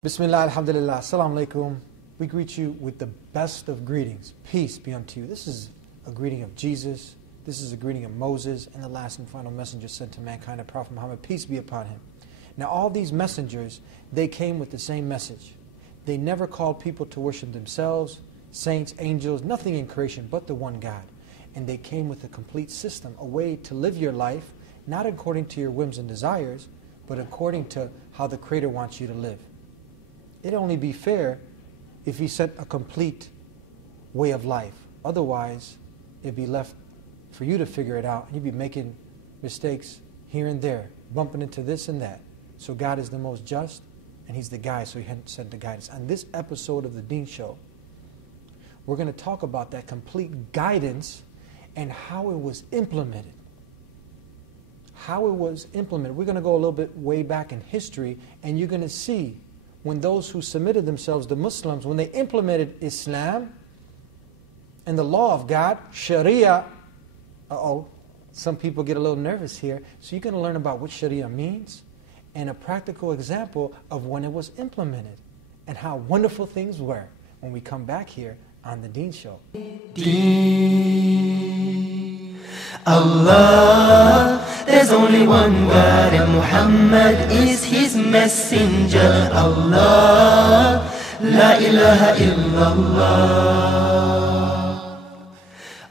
Bismillah, alhamdulillah, assalamu alaikum. We greet you with the best of greetings. Peace be unto you. This is a greeting of Jesus. This is a greeting of Moses and the last and final messenger sent to mankind, the Prophet Muhammad. Peace be upon him. Now all these messengers, they came with the same message. They never called people to worship themselves, saints, angels, nothing in creation but the one God. And they came with a complete system, a way to live your life, not according to your whims and desires, but according to how the Creator wants you to live. It'd only be fair if He set a complete way of life. Otherwise, it'd be left for you to figure it out. You'd be making mistakes here and there, bumping into this and that. So God is the most just, and He's the guide, so He sent the guidance. On this episode of the Deen Show, we're going to talk about that complete guidance and how it was implemented. How it was implemented. We're going to go a little bit way back in history, and you're going to see when those who submitted themselves, the Muslims, when they implemented Islam and the law of God, Sharia, some people get a little nervous here. So you're going to learn about what Sharia means and a practical example of when it was implemented and how wonderful things were when we come back here on the Deen Show. Allah, there's only one God and Muhammad is His messenger. Allah, La ilaha illallah.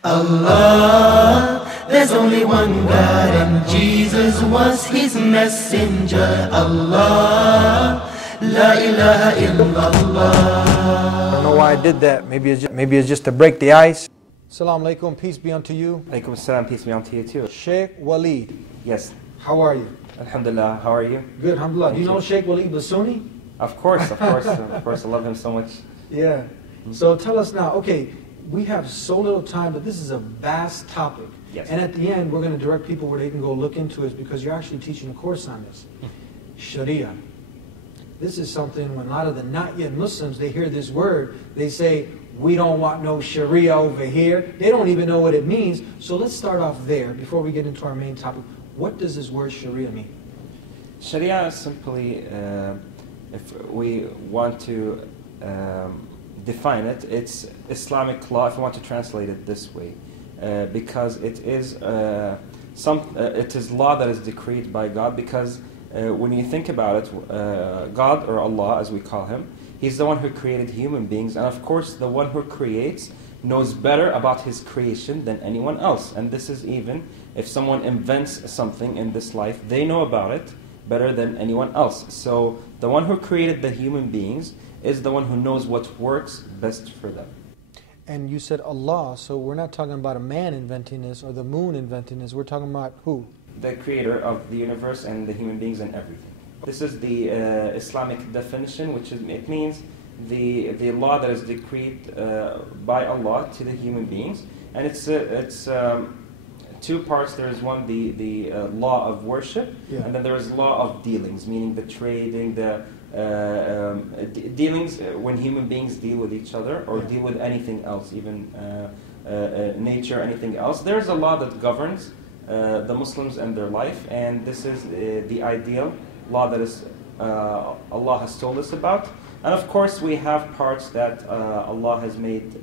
Allah, there's only one God and Jesus was His messenger. Allah, La ilaha illallah. I don't know why I did that. Maybe it's just to break the ice. Assalamu alaikum, peace be unto you. Alaikum assalam, peace be unto you too. Sheikh Walid. Yes. How are you? Alhamdulillah, how are you? Good, alhamdulillah. Do you know Sheikh Walid Basuni? Of course, of course, I love him so much. Yeah. So tell us now, okay, we have so little time, but this is a vast topic. Yes. And at the end, we're going to direct people where they can go look into it because you're actually teaching a course on this. Sharia. This is something when a lot of the not yet Muslims, they hear this word, they say, we don't want no Sharia over here. They don't even know what it means. So let's start off there before we get into our main topic. What does this word Sharia mean? Sharia is simply, if we want to define it, it's Islamic law, if you want to translate it this way. Because it is it is law that is decreed by God, because when you think about it, God, or Allah as we call Him, He's the one who created human beings, and of course the one who creates knows better about His creation than anyone else. And this is even if someone invents something in this life, they know about it better than anyone else. So the one who created the human beings is the one who knows what works best for them. And you said Allah, so we're not talking about a man inventing this or the moon inventing this. We're talking about who? The creator of the universe and the human beings and everything. This is the Islamic definition, which is, it means the law that is decreed by Allah to the human beings, and it's two parts. There is one, the law of worship, yeah, and then there is law of dealings, meaning the trading, the dealings when human beings deal with each other or deal with anything else, even nature, anything else. There's a law that governs the Muslims and their life, and this is the ideal law that is Allah has told us about. And of course we have parts that Allah has made,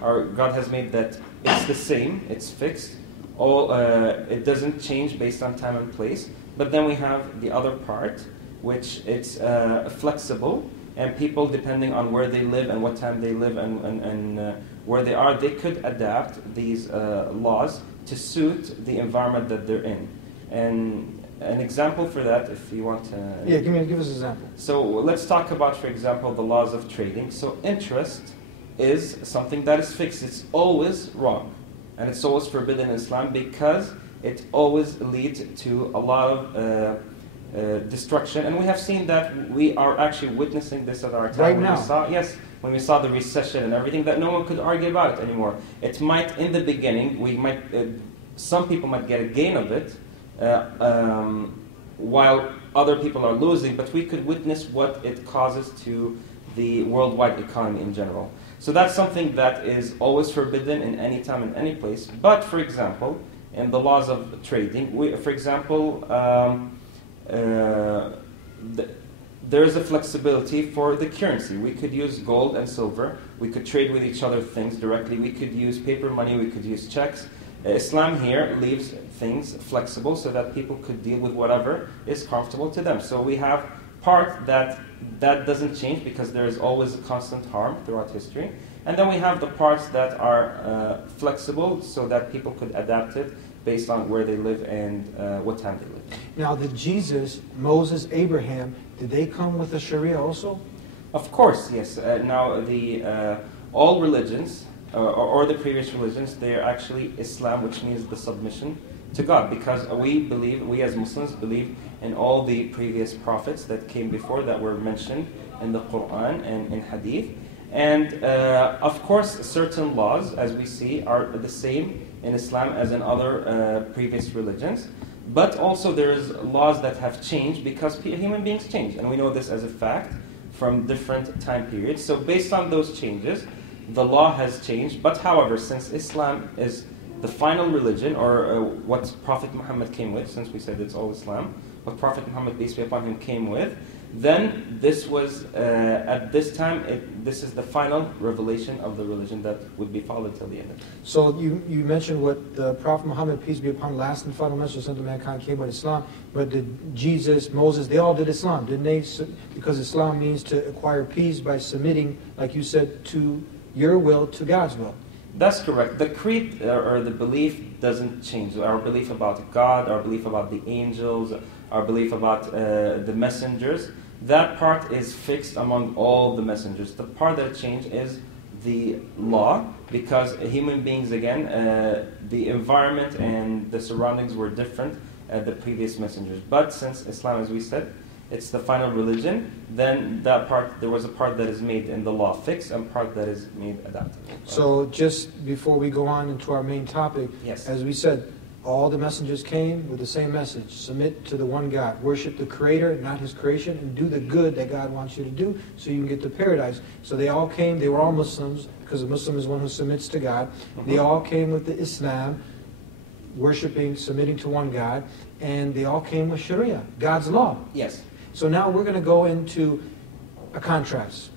or God has made, that it's the same, it's fixed, it doesn't change based on time and place. But then we have the other part, which it's flexible, and people, depending on where they live and what time they live and where they are, they could adapt these laws to suit the environment that they're in. And an example for that, if you want to... Yeah, give us an example. So let's talk about, for example, the laws of trading. So interest is something that is fixed. It's always wrong. And it's always forbidden in Islam because it always leads to a lot of destruction. And we have seen that. We are actually witnessing this at our time. Right now. When we saw the recession and everything, that no one could argue about it anymore. It might, in the beginning, some people might get a gain of it, while other people are losing, but we could witness what it causes to the worldwide economy in general. So that's something that is always forbidden in any time and any place. But for example, in the laws of trading, for example, there is a flexibility for the currency. We could use gold and silver. We could trade with each other things directly. We could use paper money. We could use checks. Islam here leaves things flexible so that people could deal with whatever is comfortable to them. So we have part that doesn't change because there is always a constant harm throughout history. And then we have the parts that are flexible so that people could adapt it based on where they live and what time they live. Now, did Jesus, Moses, Abraham, did they come with the Sharia also? Of course, yes. Now, all religions, or the previous religions, they are actually Islam, which means the submission to God, because we as Muslims believe in all the previous prophets that came before that were mentioned in the Quran and in Hadith. And of course, certain laws, as we see, are the same in Islam as in other previous religions. But also there is laws that have changed because human beings change. And we know this as a fact from different time periods. So based on those changes, the law has changed. But however, since Islam is the final religion, or what Prophet Muhammad came with, since we said it's all Islam, what Prophet Muhammad, peace be upon him, came with, then this was, at this time, this is the final revelation of the religion that would be followed till the end of it. So you mentioned what the Prophet Muhammad, peace be upon him, last and final message sent to mankind came with Islam, but did Jesus, Moses, they all did Islam, didn't they? Because Islam means to acquire peace by submitting, like you said, to your will, to God's will. That's correct. The creed or the belief doesn't change. Our belief about God, our belief about the angels, our belief about the messengers, that part is fixed among all the messengers. The part that changed is the law, because human beings, again, the environment and the surroundings were different at the previous messengers. But since Islam, as we said, it's the final religion, then that part, there was a part that is made in the law fixed and part that is made adaptable. So just before we go on into our main topic, yes, as we said, all the messengers came with the same message. Submit to the one God. Worship the Creator, not His creation, and do the good that God wants you to do so you can get to paradise. So they all came, they were all Muslims, because a Muslim is one who submits to God. They all came with the Islam, worshiping, submitting to one God, and they all came with Sharia, God's law. Yes. So now we're going to go into a contrast.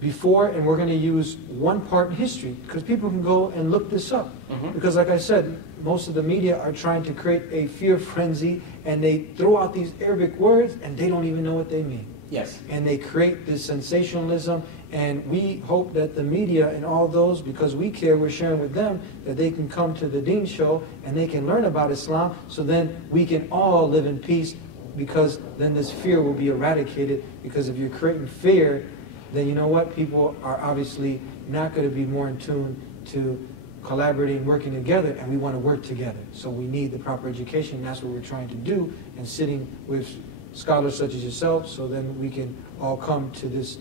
Before, and we're going to use one part in history, because people can go and look this up. Because like I said, most of the media are trying to create a fear frenzy, and they throw out these Arabic words, and they don't even know what they mean. Yes. And they create this sensationalism, and we hope that the media and all those, because we care, we're sharing with them, that they can come to the Deen show, and they can learn about Islam, so then we can all live in peace, because then this fear will be eradicated. Because if you're creating fear, then you know what? People are obviously not going to be more in tune to collaborating, working together, and we want to work together. So we need the proper education, and that's what we're trying to do, and sitting with scholars such as yourself, so then we can all come to this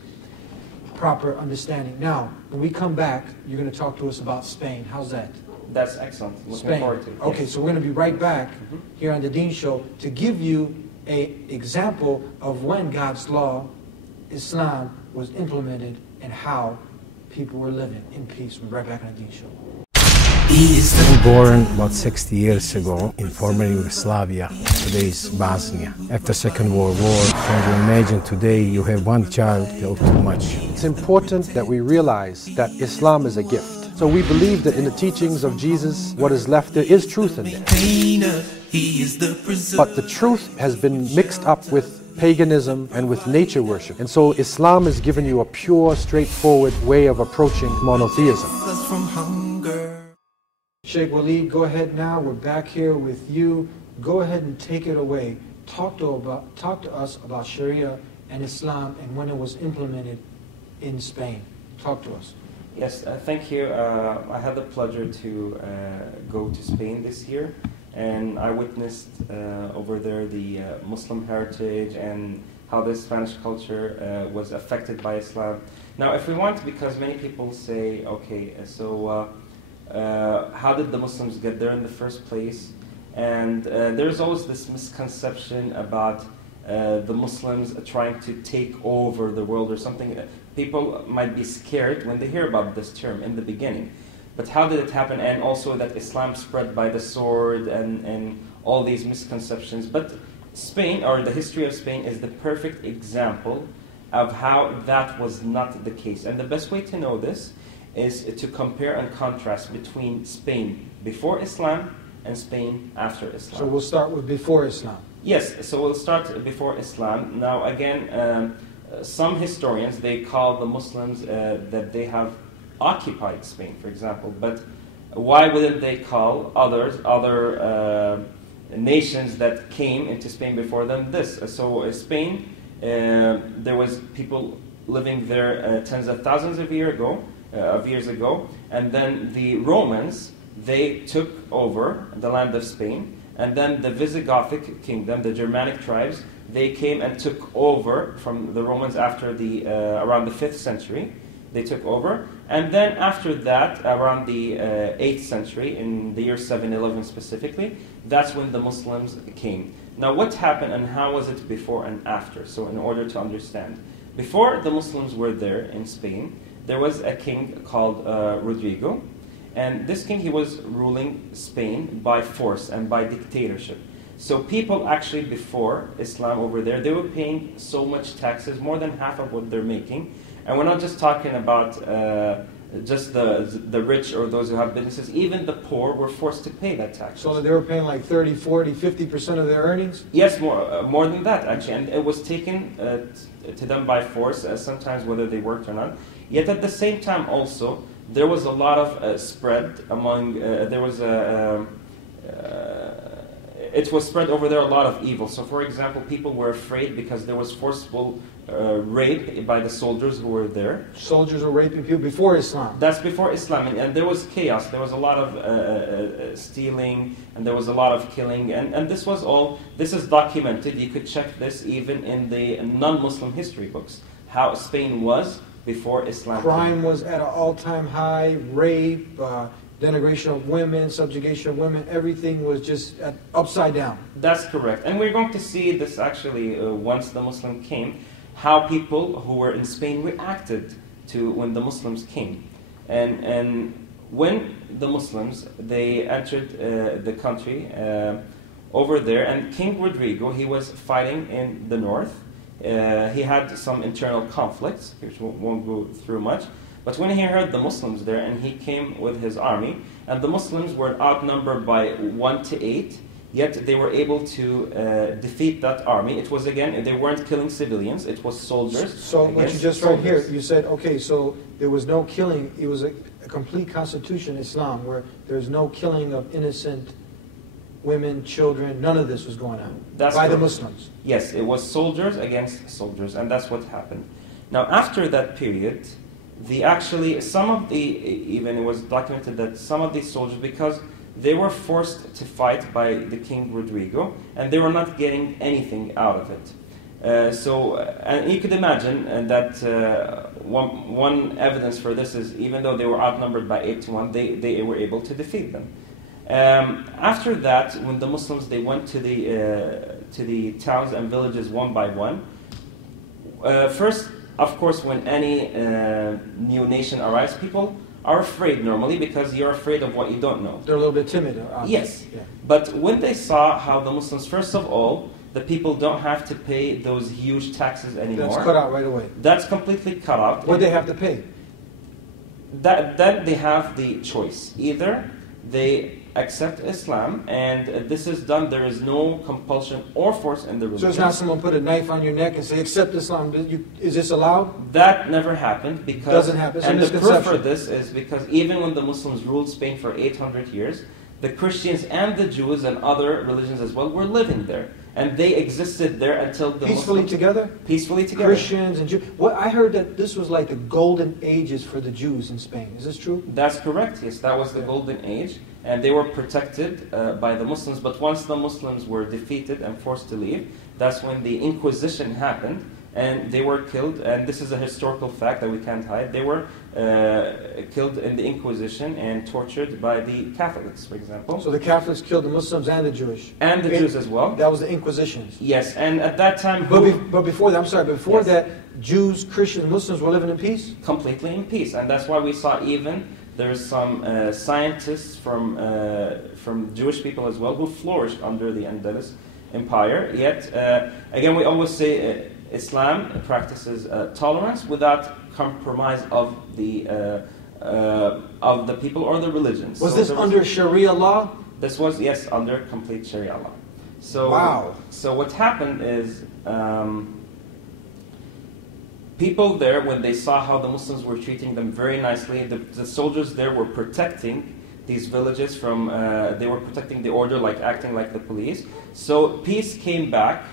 proper understanding. Now, when we come back, you're going to talk to us about Spain. How's that? That's excellent. Looking Spain. forward to it. Okay, Yes. so we're going to be right back here on the Deen Show to give you an example of when God's law, Islam, was implemented and how people were living in peace. We're right back on the Deen Show. Born about 60 years ago in former Yugoslavia, today's Bosnia. After Second World War, can you imagine today you have one child, still too much. It's important that we realize that Islam is a gift. So we believe that in the teachings of Jesus, what is left there is truth in there. But the truth has been mixed up with paganism and with nature worship. And so Islam has given you a pure, straightforward way of approaching monotheism. Sheikh Waleed, go ahead now. We're back here with you. Go ahead and take it away. Talk to us about Sharia and Islam and when it was implemented in Spain. Talk to us. Yes, thank you. I had the pleasure to go to Spain this year, and I witnessed over there the Muslim heritage and how the Spanish culture was affected by Islam. Now, if we want, because many people say, okay, so how did the Muslims get there in the first place? And there's always this misconception about the Muslims trying to take over the world or something. People might be scared when they hear about this term in the beginning. But how did it happen? And also that Islam spread by the sword and all these misconceptions. But Spain, or the history of Spain, is the perfect example of how that was not the case. And the best way to know this is to compare and contrast between Spain before Islam and Spain after Islam. So we'll start with before Islam. Yes, so we'll start before Islam. Now again, some historians, they call the Muslims that they have occupied Spain, for example. But why wouldn't they call other nations that came into Spain before them this? So Spain, there was people living there tens of thousands of years ago, and then the Romans, they took over the land of Spain, and then the Visigothic kingdom, the Germanic tribes, they came and took over from the Romans after the around the 5th century. They took over, and then after that, around the 8th century, in the year 711 specifically, that's when the Muslims came. Now, what happened and how was it before and after? So, in order to understand, before the Muslims were there in Spain, there was a king called Rodrigo, and this king, he was ruling Spain by force and by dictatorship. So people actually before Islam over there, they were paying so much taxes, more than half of what they're making. And we're not just talking about just the rich or those who have businesses. Even the poor were forced to pay that tax. So they were paying like 30, 40, 50% of their earnings? Yes, more than that, actually. And it was taken to them by force, sometimes whether they worked or not. Yet at the same time also, there was a lot of spread among, it was spread over there a lot of evil. So for example, people were afraid because there was forceful rape by the soldiers who were there. Soldiers were raping people before Islam? That's before Islam, and there was chaos. There was a lot of stealing, and there was a lot of killing, and this is documented. You could check this even in the non-Muslim history books, how Spain was before Islam. Crime was at an all-time high, rape, denigration of women, subjugation of women, everything was just upside down. That's correct. And we're going to see this actually once the Muslim came, how people who were in Spain reacted to when the Muslims came. And when the Muslims, they entered the country over there, and King Rodrigo, he was fighting in the north. He had some internal conflicts, which won't go through much. But when he heard the Muslims there, and he came with his army, and the Muslims were outnumbered by 1 to 8, yet they were able to defeat that army. It was, again, they weren't killing civilians, it was soldiers. So what you just read here, you said, okay, so there was no killing, it was a complete constitution, Islam, where there's no killing of innocent women, children, none of this was going on by the Muslims. Yes, it was soldiers against soldiers, and that's what happened. Now, after that period, even it was documented that some of these soldiers, because they were forced to fight by the King Rodrigo, and they were not getting anything out of it. And you could imagine that one evidence for this is, even though they were outnumbered by 8 to 1, they were able to defeat them. After that, when the Muslims, they went to the towns and villages one by one, first, of course, when any new nation arrives, people are afraid normally because you're afraid of what you don't know. They're a little bit timid. Yes. Yeah. But when they saw how the Muslims, first of all, the people don't have to pay those huge taxes anymore. That's cut out right away. That's completely cut out. What do they have to pay? Then they have the choice. Either they accept Islam, and this is done, there is no compulsion or force in the religion. So it's not someone put a knife on your neck and say, accept Islam. Is this allowed? That never happened because... Doesn't happen. And the proof for this is because even when the Muslims ruled Spain for 800 years, the Christians and the Jews and other religions as well were living there. And they existed there until the Peacefully together? Peacefully together. Christians and Jews. I heard that this was like the golden ages for the Jews in Spain. Is this true? That's correct, yes. That was the golden age. And they were protected by the Muslims. But once the Muslims were defeated and forced to leave, that's when the Inquisition happened. And they were killed, and this is a historical fact that we can't hide. They were killed in the Inquisition and tortured by the Catholics, for example. So the Catholics killed the Muslims and the Jewish? And the Jews as well. That was the Inquisitions? Yes, and at that time... But before that, I'm sorry, before that, Jews, Christians, Muslims were living in peace? Completely in peace, and that's why we saw even there's some scientists from Jewish people as well who flourished under the Andalus. empire. Yet, again, we always say Islam practices tolerance without compromise of the people or the religions. Was this under Sharia law? This was, yes, under complete Sharia law. So, wow. So what happened is, people there, when they saw how the Muslims were treating them very nicely, the soldiers there were protecting these villages from, they were protecting the order, like acting like the police. So peace came back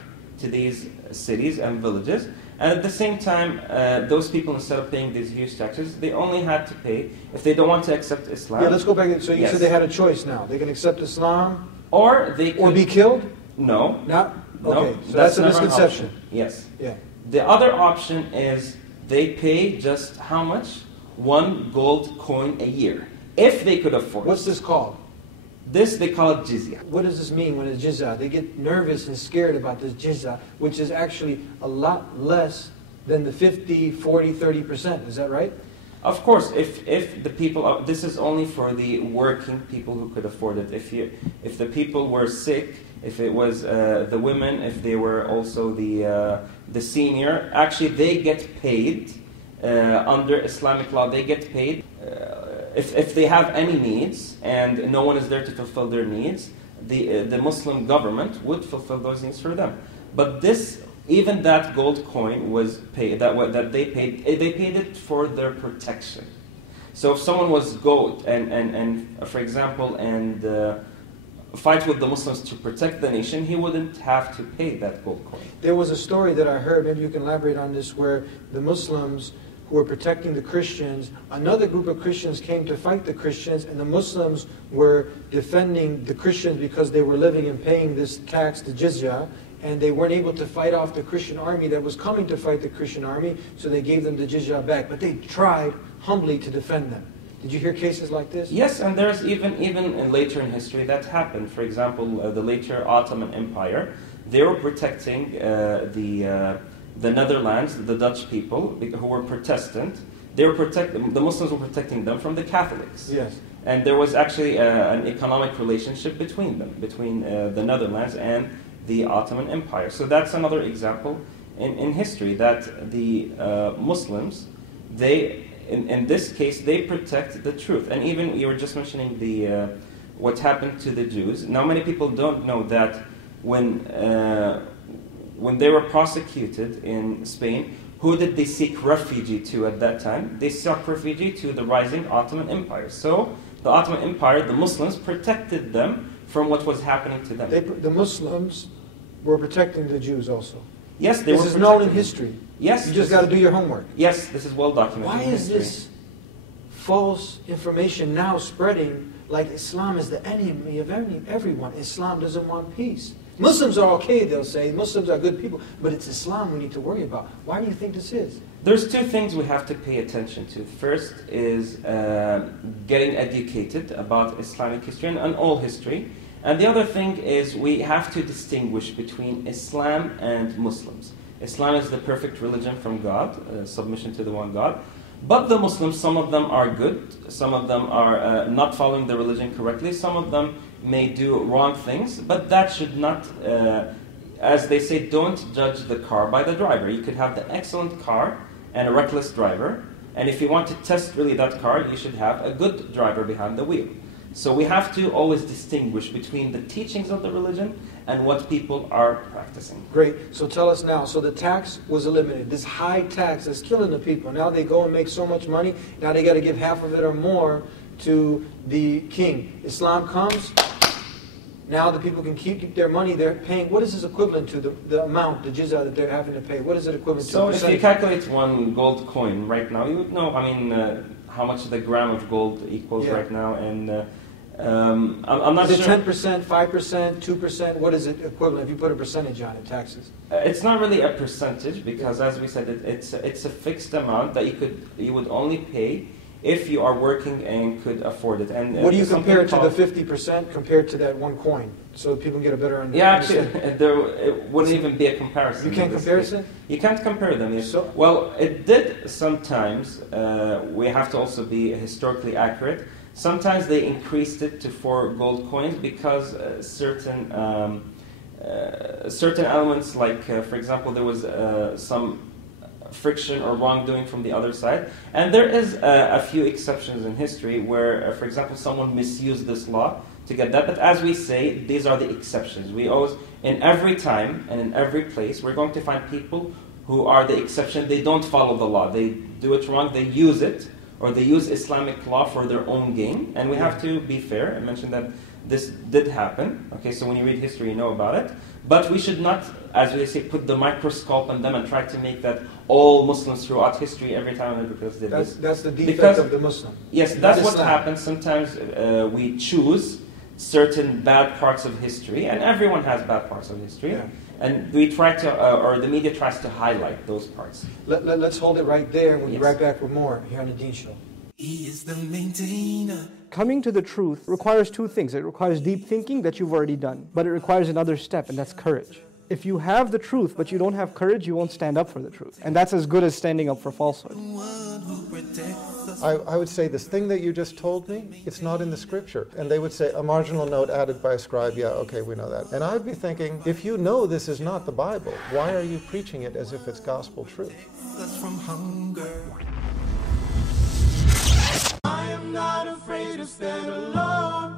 to these cities and villages. And at the same time, those people, instead of paying these huge taxes, they only had to pay if they don't want to accept Islam. Yeah, let's go back. So you said they had a choice now. They can accept Islam or they could, or be killed? No. Not? Okay, no, so that's a misconception. Yes. Yeah. The other option is they pay just how much? 1 gold coin a year, if they could afford it. What's this called? This, they call it jizya. What does this mean when it's jizya? They get nervous and scared about this jizya, which is actually a lot less than the 50, 40, 30%. Is that right? Of course, if the people, this is only for the working people who could afford it. If the people were sick, if it was the women, if they were also the senior, actually they get paid under Islamic law. They get paid if they have any needs and no one is there to fulfill their needs. The Muslim government would fulfill those needs for them. But this, even that gold coin was paid. That they paid it for their protection. So if someone was go and for example fight with the Muslims to protect the nation, he wouldn't have to pay that gold coin. There was a story that I heard, maybe you can elaborate on this, where the Muslims who were protecting the Christians, another group of Christians came to fight the Christians, and the Muslims were defending the Christians because they were living and paying this tax, the jizya, and they weren't able to fight off the Christian army that was coming to fight the Christian army, so they gave them the jizya back. But they tried humbly to defend them. Did you hear cases like this? Yes, and there's even later in history that happened. For example, the later Ottoman Empire, they were protecting the Netherlands, the Dutch people who were Protestant. The Muslims were protecting them from the Catholics. Yes. And there was actually an economic relationship between them, between the Netherlands and the Ottoman Empire. So that's another example in history that the Muslims, in this case, they protect the truth. And even you were just mentioning what happened to the Jews. Now, many people don't know that when they were prosecuted in Spain, who did they seek refugee to at that time? They sought refugee to the rising Ottoman Empire. So the Ottoman Empire, the Muslims, protected them from what was happening to them. The Muslims were protecting the Jews also. Yes, they were. This is known in history. Yes. You just got to do your homework. Yes, this is well documented. Why is this false information now spreading like Islam is the enemy of everyone? Islam doesn't want peace. Muslims are okay, they'll say. Muslims are good people. But it's Islam we need to worry about. Why do you think this is? There's two things we have to pay attention to. First is getting educated about Islamic history and all history. And the other thing is we have to distinguish between Islam and Muslims. Islam is the perfect religion from God, submission to the one God. But the Muslims, some of them are good, some of them are not following the religion correctly, some of them may do wrong things, but that should not, as they say, don't judge the car by the driver. You could have the excellent car and a reckless driver, and if you want to test really that car, you should have a good driver behind the wheel. So we have to always distinguish between the teachings of the religion and what people are practicing. Great. So tell us now, so the tax was eliminated. This high tax is killing the people. Now they go and make so much money, now they got to give half of it or more to the king. Islam comes, now the people can keep their money they're paying. What is this equivalent to, the amount, the jizya that they're having to pay? What is it equivalent to? So if you calculate one gold coin right now, you would know, how much the gram of gold equals right now, and I'm not sure. Is it 10%, 5%, 2%? What is it equivalent if you put a percentage on it, taxes? It's not really a percentage because, as we said, it's a fixed amount that you would only pay if you are working and could afford it. And what do you compare it to the 50% compared to that one coin, so that people can get a better understanding? Yeah, actually, it wouldn't even be a comparison. You can't compare it? You can't compare them. Yes. So, well, it did sometimes. We have to also be historically accurate. Sometimes they increased it to 4 gold coins because certain certain elements, like for example, there was some friction or wrongdoing from the other side. And there is a few exceptions in history where, for example, someone misused this law to get that. But as we say, these are the exceptions. We always, in every time and in every place, we're going to find people who are the exception. They don't follow the law. They do it wrong. They use it, or they use Islamic law for their own gain. And we have to be fair and mention that this did happen. Okay, so when you read history, you know about it. But we should not, as we say, put the microscope on them and try to make that all Muslims throughout history, every time because did this. That's the defect of the Muslim. Yes, that's what happens. Sometimes we choose certain bad parts of history, and everyone has bad parts of history. Yeah. And we try to, or the media tries to highlight those parts. Let's hold it right there. We'll be Yes. right back with more here on the Deen Show. He is the maintainer. Coming to the truth requires two things. It requires deep thinking that you've already done, but it requires another step, and that's courage. If you have the truth, but you don't have courage, you won't stand up for the truth. And that's as good as standing up for falsehood. One who protects us. I would say this thing that you just told me, it's not in the scripture. And they would say, a marginal note added by a scribe, yeah, okay, we know that. And I would be thinking, if you know this is not the Bible, why are you preaching it as if it's gospel truth? Us from hunger. I am not afraid to stand alone.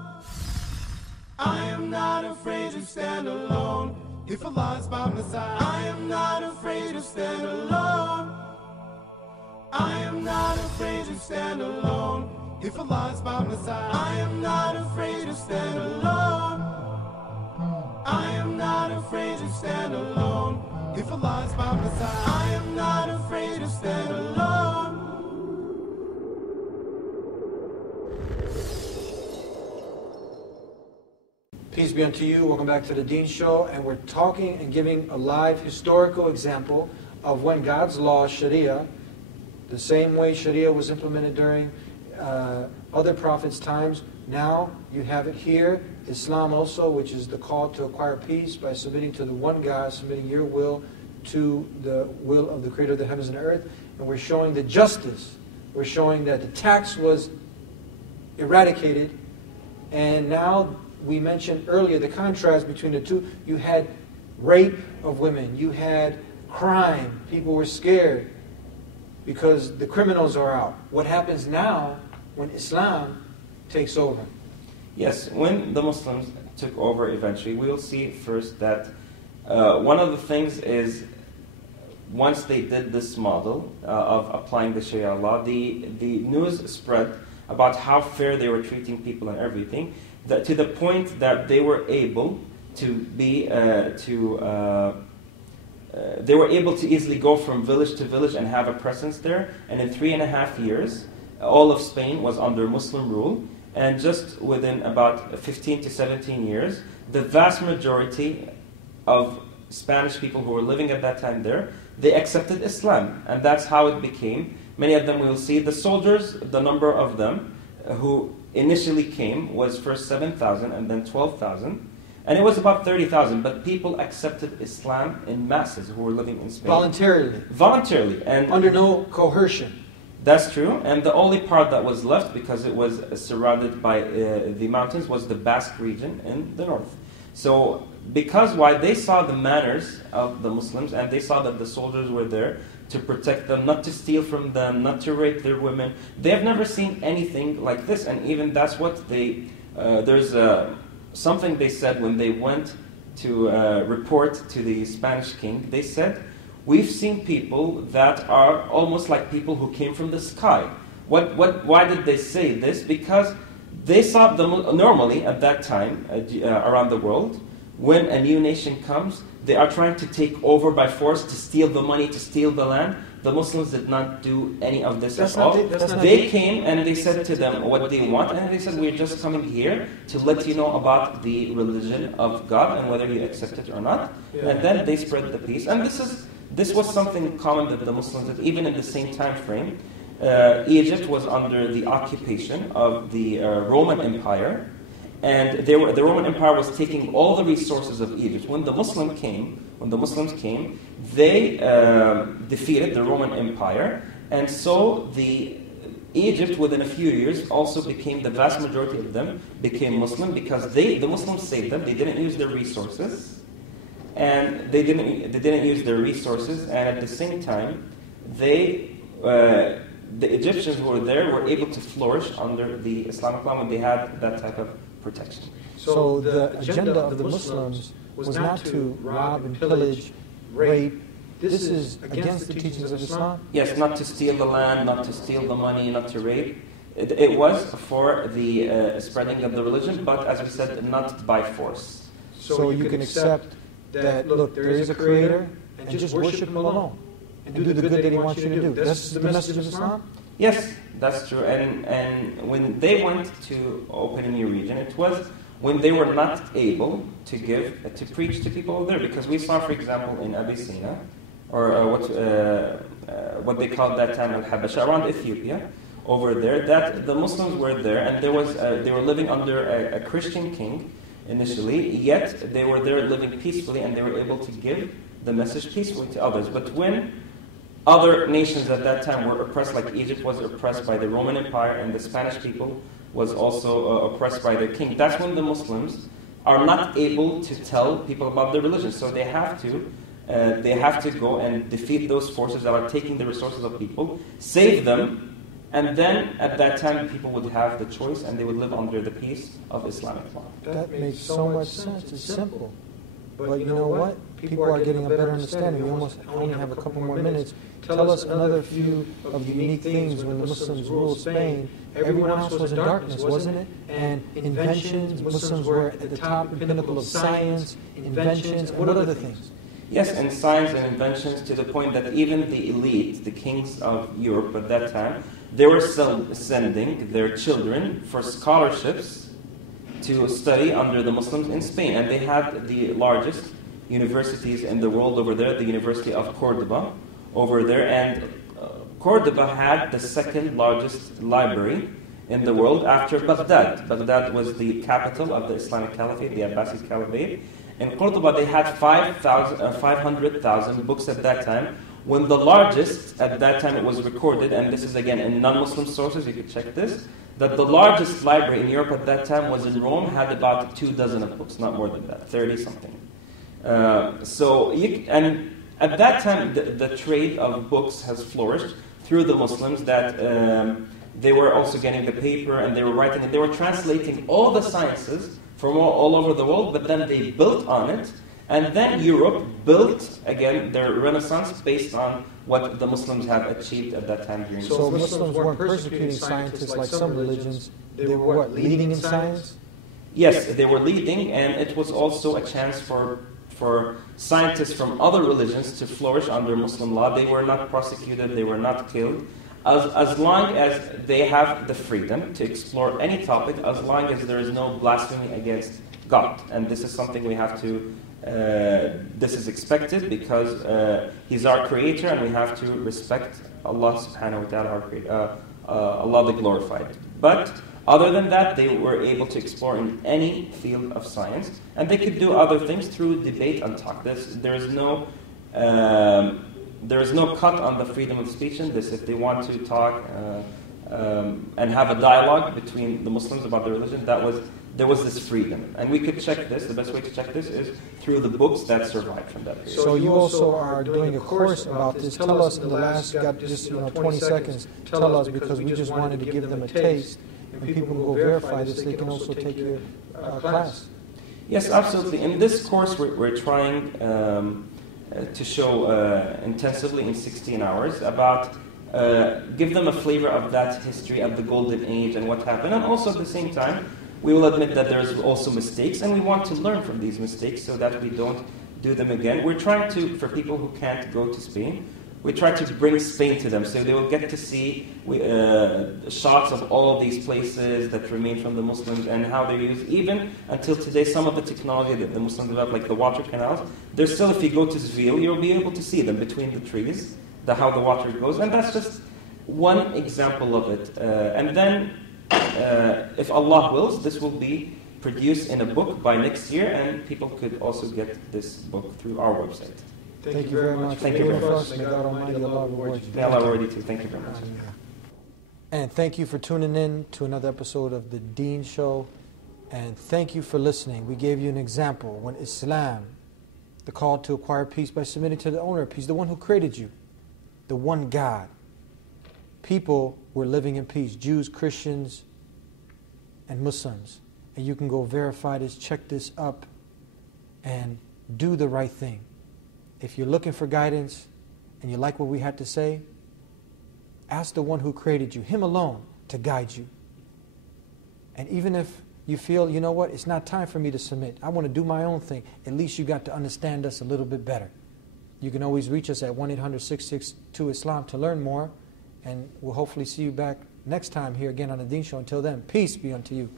I am not afraid to stand alone. If Allah is by my side, I am not afraid to stand alone. I am not afraid to stand alone. If Allah is by my side, I am not afraid to stand alone. I am not afraid to stand alone. If Allah is by my side, I am not afraid to stand alone. Peace be unto you. Welcome back to the Deen Show. And we're talking and giving a live historical example of when God's law, Sharia, the same way Sharia was implemented during other prophets' times, now you have it here. Islam also, which is the call to acquire peace by submitting to the one God, submitting your will to the will of the Creator of the heavens and earth. And we're showing the justice. We're showing that the tax was eradicated. And now, we mentioned earlier the contrast between the two. You had rape of women. You had crime. People were scared because the criminals are out. What happens now when Islam takes over? Yes, when the Muslims took over eventually, we will see first that one of the things is, once they did this model of applying the Sharia law, the news spread about how fair they were treating people and everything, that to the point that they were able to be they were able to easily go from village to village and have a presence there. And in 3.5 years, all of Spain was under Muslim rule. And just within about 15 to 17 years, the vast majority of Spanish people who were living at that time there, they accepted Islam. And that's how it became. Many of them, we will see, the soldiers, the number of them who initially came was first 7,000 and then 12,000. And it was about 30,000, but people accepted Islam in masses who were living in Spain. Voluntarily. Voluntarily. And under no coercion. That's true. And the only part that was left, because it was surrounded by the mountains, was the Basque region in the north. So, because why? They saw the manners of the Muslims, and they saw that the soldiers were there to protect them, not to steal from them, not to rape their women. They have never seen anything like this, and even that's what they, there's something they said when they went to report to the Spanish king. They said, we've seen people that are almost like people who came from the sky. Why did they say this? Because they saw them normally at that time around the world, when a new nation comes, they are trying to take over by force, to steal the money, to steal the land. The Muslims did not do any of this at all. They came and they said to them what they want, and they said, we're just coming here to let you know about the religion of God and whether you accept it or not. And then they spread the peace. And this was something common that the Muslims did, even in the same time frame. Egypt was under the occupation of the Roman Empire. And the Roman Empire was taking all the resources of Egypt. When the Muslims came, they defeated the Roman Empire, and so Egypt within a few years also became, the vast majority of them became Muslim, because the Muslims saved them. They didn't use their resources, and they didn't use their resources, and at the same time, the Egyptians who were there were able to flourish under the Islamic law when they had that type of protection. So the agenda of the Muslims was not to rob and pillage, rape. This is against the teachings of Islam? Yes, not to steal the land, not to steal the money, not to rape. It was for the spreading of the religion, but as we said, not by force. So you can accept that, look, there is a creator, and just worship him alone, and do the good that he wants you to do. That's the message of Islam? Yes, that's true. And when they went to open a new region, it was when they were not able to preach to people over there. Because we saw, for example, in Abyssinia, or what they called that time Al-Habasha, around Ethiopia, over there, that the Muslims were there, and they were living under a Christian king initially, yet they were there living peacefully, and they were able to give the message peacefully to others. But when other nations at that time were oppressed, like Egypt was oppressed by the Roman Empire, and the Spanish people was also oppressed by their king, that's when the Muslims are not able to tell people about their religion. So they have to go and defeat those forces that are taking the resources of people, save them, and then at that time people would have the choice and they would live under the peace of Islamic law. That makes so much sense. It's simple. But you know what? People are getting a better understanding. We almost only have a couple more minutes. Tell us another few of the unique things when the Muslims ruled Spain. Everyone else was in darkness, wasn't it? And inventions, Muslims were at the top and pinnacle of science, inventions, and what other things? Yes, and science and inventions, to the point that even the elite, the kings of Europe at that time, they were sending their children for scholarships to study under the Muslims in Spain. And they had the largest universities in the world over there, the University of Cordoba over there. And Cordoba had the second largest library in the world after Baghdad. Baghdad was the capital of the Islamic Caliphate, the Abbasid Caliphate. In Cordoba, they had 500,000 books at that time, when the largest, at that time it was recorded, and this is again in non-Muslim sources, you can check this, that the largest library in Europe at that time was in Rome, had about 24 of books, not more than that, 30-something. And at that time, the trade of books has flourished through the Muslims, that they were also getting the paper, and they were writing, and they were translating all the sciences from all over the world, but then they built on it. And then Europe built, again, their renaissance based on what the Muslims have achieved at that time. So Muslims weren't persecuting scientists like some religions. They were what, leading in science? Yes, they were leading, and it was also a chance for scientists from other religions to flourish under Muslim law. They were not prosecuted, they were not killed. As long as they have the freedom to explore any topic, as long as there is no blasphemy against God. And this is something we have to, this is expected, because He's our creator, and we have to respect Allah subhanahu wa ta'ala, our creator, Allah the glorified. But other than that, they were able to explore in any field of science, and they could do other things through debate and talk. There is no cut on the freedom of speech in this. If they want to talk and have a dialogue between the Muslims about their religion, there was this freedom. And we could check this. The best way to check this is through the books that survived from that period. So you also are doing a course about this. Tell us in the last, got just 20 seconds, tell us, because we just wanted to give them a taste. And people can go verify this, they can also take your class. Yes, absolutely. In this course, we're trying to show intensively in 16 hours about, give them a flavor of that history of the Golden Age and what happened. And also at the same time, we will admit that there's also mistakes, and we want to learn from these mistakes so that we don't do them again. We're trying to, for people who can't go to Spain, we try to bring Spain to them, so they will get to see shots of all of these places that remain from the Muslims and how they use, even until today, some of the technology that the Muslims developed, like the water canals. There's still, if you go to Seville, you'll be able to see them between the trees, how the water goes, and that's just one example of it. And then, if Allah wills, this will be produced in a book by next year, and people could also get this book through our website. Thank you very much. Thank you very much. May God Almighty, Allah reward you. May Allah reward you too. Thank you very much. And thank you for tuning in to another episode of The Deen Show. And thank you for listening. We gave you an example when Islam The call to acquire peace by submitting to the owner of peace, the one who created you, the one God. People were living in peace, Jews, Christians, and Muslims. And you can go verify this, check this up, and do the right thing. If you're looking for guidance and you like what we had to say, ask the one who created you, Him alone, to guide you. And even if you feel, you know what, it's not time for me to submit, I want to do my own thing, at least you got to understand us a little bit better. You can always reach us at 1-800-662-ISLAM to learn more, and we'll hopefully see you back next time here again on the Deen Show. Until then, peace be unto you.